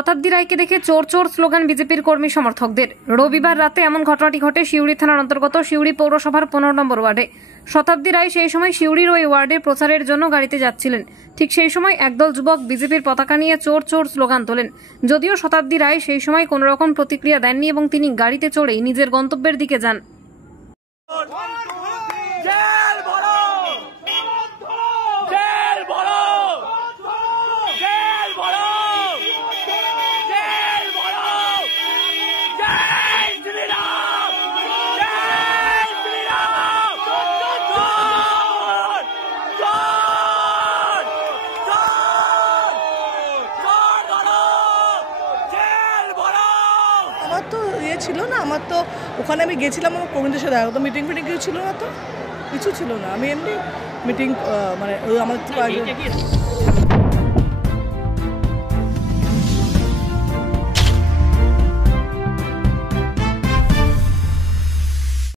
শতাব্দী রায়কে দেখে চোর চোর স্লোগান বিজেপির কর্মী সমর্থকদের। রবিবার রাতে এমন ঘটনাটি ঘটে সিউড়ি থানার অন্তর্গত সিউড়ি পৌরসভার 15 নম্বর ওয়ার্ডে। শতাব্দী রায় সেই সময় সিউড়ির ওই ওয়ার্ডে প্রচারের জন্য গাড়িতে যাচ্ছিলেন। ঠিক সেই সময় একদল যুবক বিজেপির পতাকা নিয়ে চোর চোর স্লোগান তোলেন। যদিও শতাব্দী রায় সেই সময় কোনো রকম প্রতিক্রিয়া দেননি এবং তিনি গাড়িতে চড়েই নিজের গন্তব্যের দিকে যান। আমার তো ইয়ে ছিল না, আমার তো ওখানে আমি গেছিলাম আমার কর্মীদের সাথে, তো মিটিং কিছু ছিল না, তো কিছু ছিল না, আমি এমনি মিটিং মানে ওই আমার